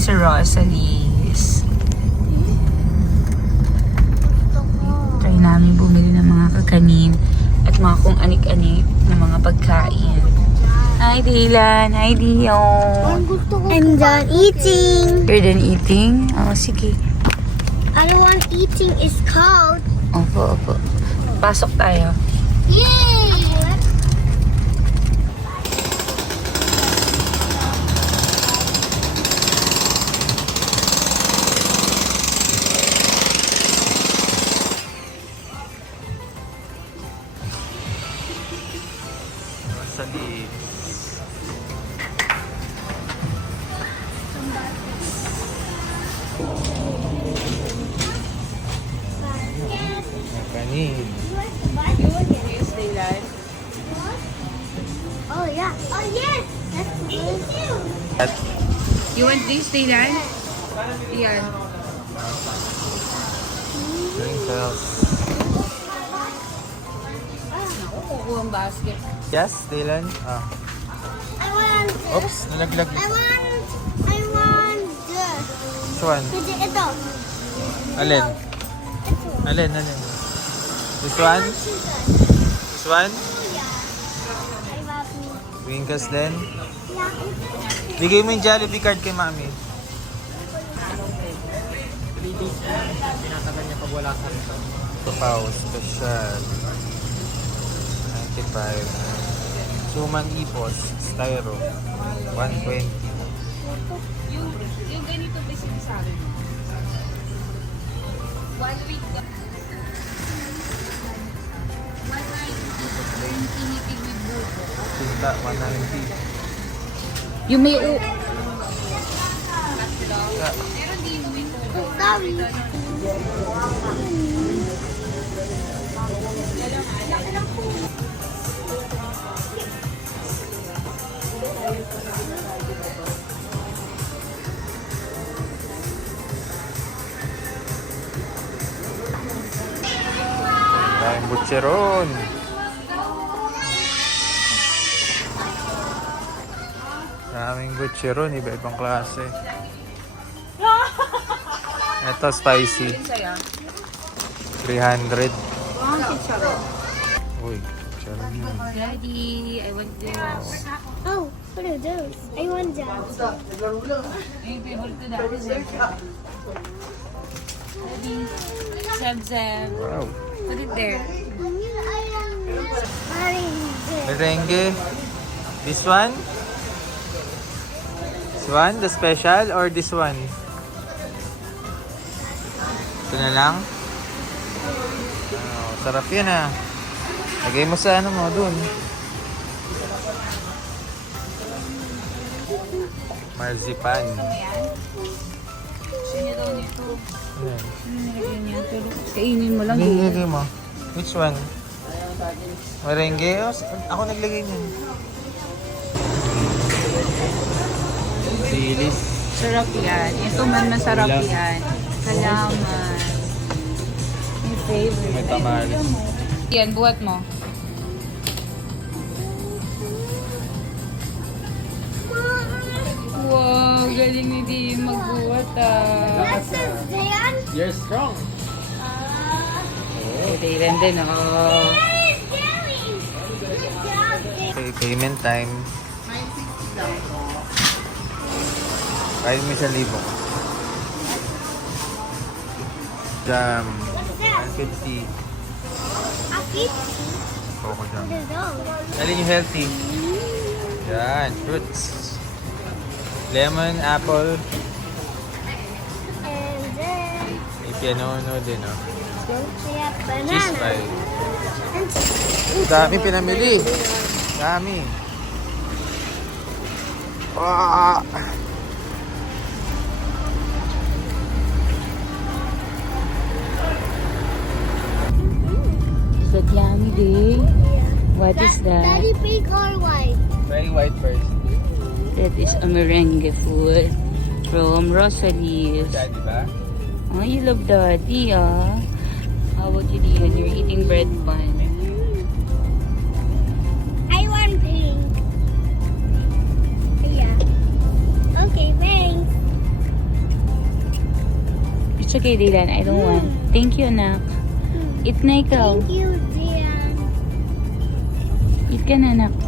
kami sa Rosalie's. Try namin bumili ng mga kakanin at mga kung anik-anik na mga pagkain. Hi, Dylan. Hi, Dion. I'm done eating. You're done eating? Oh, sige. Other one eating is cold. Opo, opo. Pasok tayo. Yay! Kanin. Oh yeah. Oh yes. That's me too. You want this, Dylan? Yan. Sprinkles. Nakukuha ang basket. Yes, Dylan? Ah. I want this. Oops, nalaglag. I want this. Which one? Kasi ito. Alin? Ito. Alin? This one? This one? I love me. Winkles din? Yeah. Bigay mo yung Jollibee card kay Mami. Papaw, special. 95. Suman Ipos, Styro. 120. Yung ganito ba sinasabi mo? 1 week ka. 1 night. Yung tinitig with buko. Tinta, 190. Yung may Yeah. Meron din with buko. Sorry. Daming butcheron. Daming butcheron, iba-ibang klase. Ito, spicy. Saya. 300. Ang chicharon. Uy, butcheron yun. Daddy, I want this. Oh, what are those? I want that. Yung favorite ko dati, Daddy, Zeb. Wow. Put it there. Merengue. This one? This one, the special, or this one? Ito na lang? Oh, sarap yan ah. Lagay mo sa ano mo dun. Marzipan. Gusto niya daw nito. Ano yan? Nilagyan niya. Pero kainin mo lang. Nilagay mo. Which one? Merengue? Oh, ako naglagay niyan. Silis. Sarap yan. Ito man masarap yan. Salamat. My favorite. May tamales. Yan, buhat mo. Wow, galing ni Di magbuhat ah. You're strong. Kailan din oh. Okay, payment time. Kahit mo 1,000. Jam. 150. Coco jam. Alin yung healthy? Yan, fruits. Lemon, apple. And then May pianono din, oh. we have Cheese banana. pie. And Dami pinamili. Dami. Ah! Is that yummy, Di? What is that? Daddy, pink or white? Try white first. That is a merengue food from Rosalie's. Daddy ba? Oh, you love Daddy, ah. How about you, Dion? You're eating bread bun. I want pink. Yeah. Okay, thanks. It's okay, Dylan. I don't want. Thank you, anak. Eat na ikaw. Thank you, Dian. Eat ka na, anak.